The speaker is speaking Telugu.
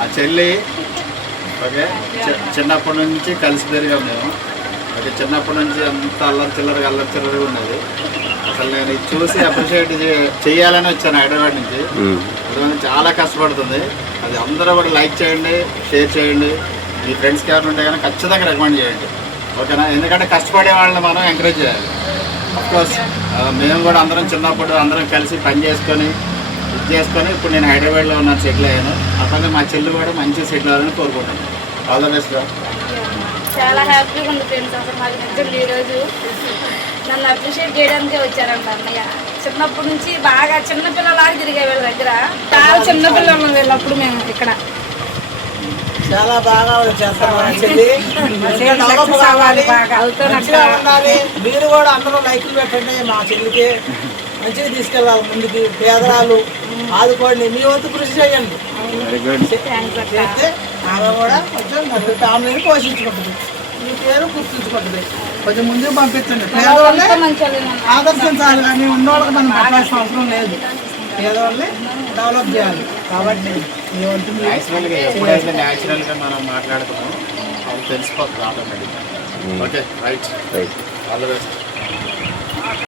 మా చెల్లి ఓకే చిన్నప్పటి నుంచి కలిసి పెరిగాం మేము. ఓకే చిన్నప్పటి నుంచి అంత అల్లరి చిల్లరగా ఉన్నది. అసలు నేను ఇది చూసి అప్రిషియేట్ చేయాలని వచ్చాను హైదరాబాద్ నుంచి. అందుకని చాలా కష్టపడుతుంది. అది అందరూ కూడా లైక్ చేయండి, షేర్ చేయండి. మీ ఫ్రెండ్స్కి ఎవరు ఉంటే కానీ ఖచ్చితంగా రికమెండ్ చేయండి ఓకేనా. ఎందుకంటే కష్టపడే వాళ్ళని మనం ఎంకరేజ్ చేయాలి. అఫ్కోర్స్ మేము కూడా అందరం చిన్నప్పుడు అందరం కలిసి పని చేసుకొని ఇప్పుడు నేను హైదరాబాద్లో ఉన్నాను, సెటిల్ అయ్యాను. అట్లాగే మా చెల్లి కూడా మంచిగా సెటిల్ అవ్వాలని కోరుకుంటాను. All the best. చాలా హ్యాపీగా ఉంది ఫ్రెండ్స్. అసలు మాకు నిజంగా ఈరోజు నన్ను అప్రిషియేట్ చేయడానికే వచ్చారంట అన్నయ్య. చిన్నప్పటి నుంచి బాగా చిన్నపిల్లలాగా తిరిగే వీళ్ళ దగ్గర. చాలా చిన్నపిల్లలు వీళ్ళప్పుడు మేము ఇక్కడ చాలా బాగా ఉండాలి. మీరు కూడా అందరూ లైకులు పెట్టండి. మా చెల్లికి మంచిగా తీసుకెళ్ళాలి ముందుకి. పేదరాలు ఆదుకోండి, మీ వంతు కృషి చేయండి. చేస్తే ఆమె కూడా కొంచెం ఫ్యామిలీని పోషించుకుంటుంది, మీ పేరు గుర్తుంచుకుంటుంది. కొంచెం ముందుకు పంపించండి. పేదవాళ్ళే ఆదర్శించాలి కానీ ఉన్నవాళ్ళకి మనం పెట్టాల్సిన అవసరం లేదు. పేదవాళ్ళే డెవలప్ చేయాలి. కాబట్టి మీ వంతు ఎప్పుడైతే న్యాచురల్గా మనం మాట్లాడుతున్నాం అది తెలిసిపోతుంది ఆటోమేటిక్గా. Okay right, all the best.